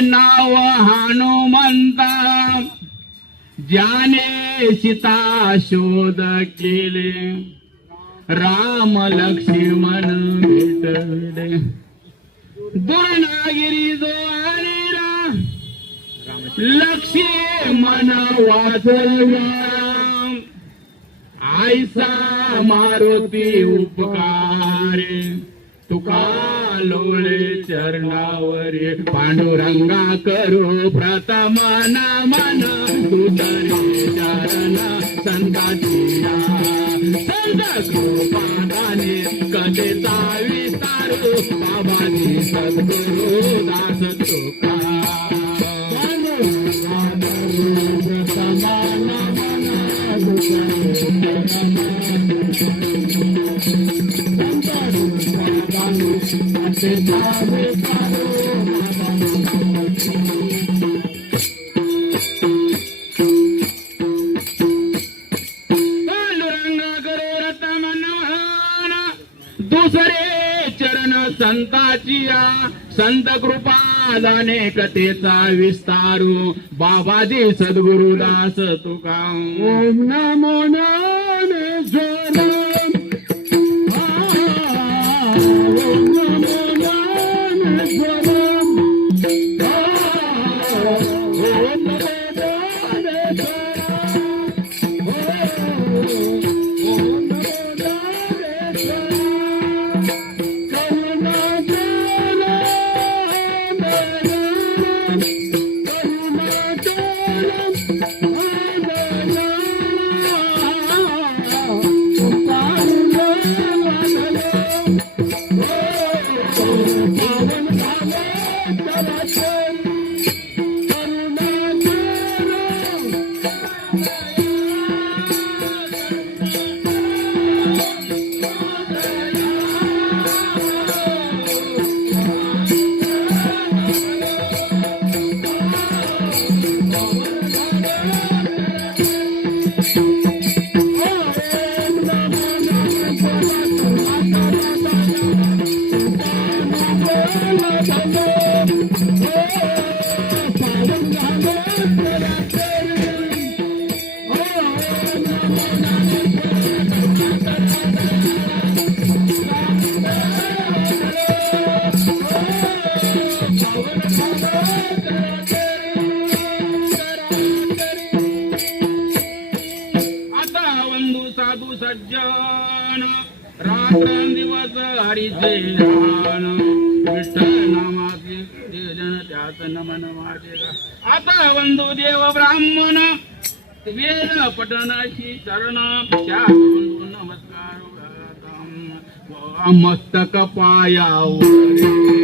नाव हनुमंता ज्याने सीता शोध केले राम लक्ष्मण भेटले. दुर्नागिरी जो आलेला लक्ष्मण वाचला आयसा मारुती उपकारे तुका लोळे चरणावरी पांडुरंगा करू प्रथमाना मन तुझरे चरण संताची संत कृपादाने कथेचा विस्तारू. बाबाजी सद्गुरु दास तुका दुसरे चरण संत कृपालाने कथेचा विस्तारू. बाबाजी सद्गुरुदास तुका ओम नमो. रात्रंदिवस हरीचे विठ्ठल जन त्यात नमन माझे आता बंधू देव ब्राह्मण वेद पठनाशी चरण नमस्कार मस्तक पायावरी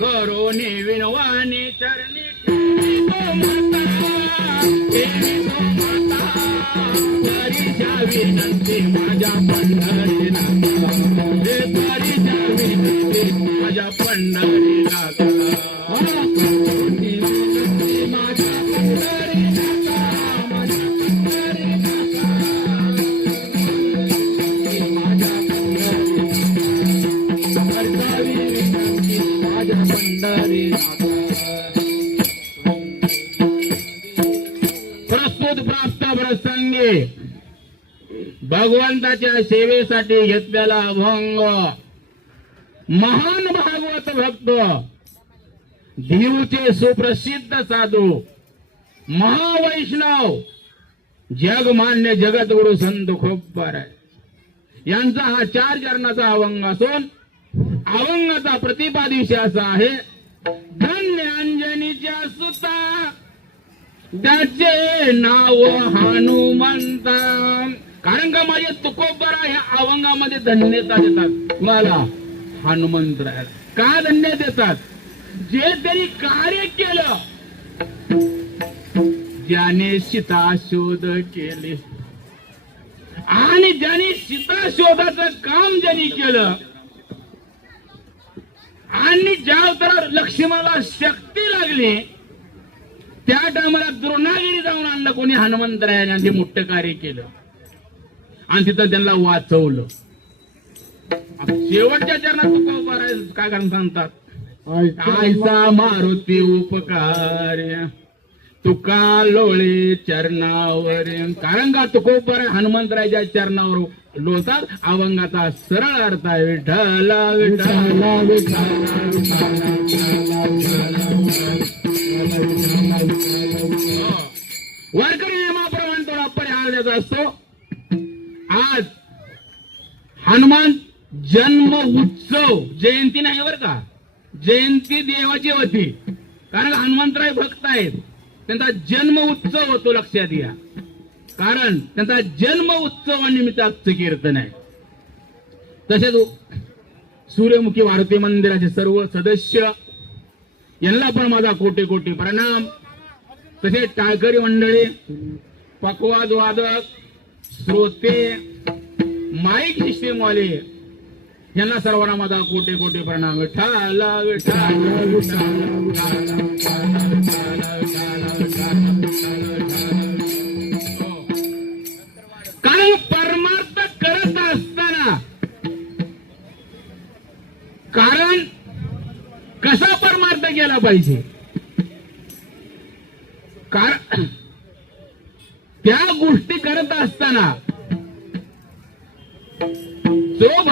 करोनी विनवानी चरणी विनंती माझ्या पंढरीला माझ्या पंढरीला भगवंताच्या सेवेसाठी घेतलेला अभंग. महान भागवत भक्त दीवचे सुप्रसिद्ध साधू महावैष्णव जगमान्य जगद्गुरु संत खोब्बार आहे यांचा हा चार चरणाचा अवंग असून अवंगाचा प्रतिपा दिवशी असा आहे धन्य अंजनीच्या सुता त्याचे नाव हनुमंत. कारण का माझे तुकोबरा ह्या अभंगामध्ये धन्यता देतात मला हनुमंत का धन्य देतात? जे त्यांनी कार्य केलं ज्याने सीता शोध केले. आणि ज्याने सीता शोधाचं काम ज्यांनी केलं आणि ज्या तर लक्ष्मणाला शक्ती लागली त्या टायमाला द्रोणागिरी जाऊन आणलं कोणी हनुमंतरायाने मोठं कार्य केलं. आणि तिथं त्यांना वाचवलं. शेवटच्या चरणात तुका उभा राहायचं, काय कारण सांगतात? आयसा मारुती उपकार. तुका लोळे चरणावर. कारण का तुकोबर हनुमंतरायाच्या चरणावर लोतात अभंगाचा सरळ अर्थ आहे विठ्ठल विठ्ठल. हनुमान जन्म उत्सव. जयंती नाही बरं का? जयंती देवाची होती. कारण हनुमंतराय भक्त आहेत. त्यांचा जन्म उत्सव होतो लक्षात घ्या. कारण त्यांचा जन्म उत्सवानिमित्त आजचं कीर्तन आहे. तसेच सूर्यमुखी भारती मंदिराचे सर्व सदस्य यांना पण माझा कोटी कोटी प्रणाम. तसेच टाळकरी मंडळी पकवाद वादक श्रोते माईक सिस्टीमवाले यांना सर्वांना माझा कोटे कोटे प्रणाम. विठ्ठल विठ्ठल हो. कारण परमार्थ करत असताना कारण कसा परमार्थ केला पाहिजे? कारण त्या गोष्टी करत असताना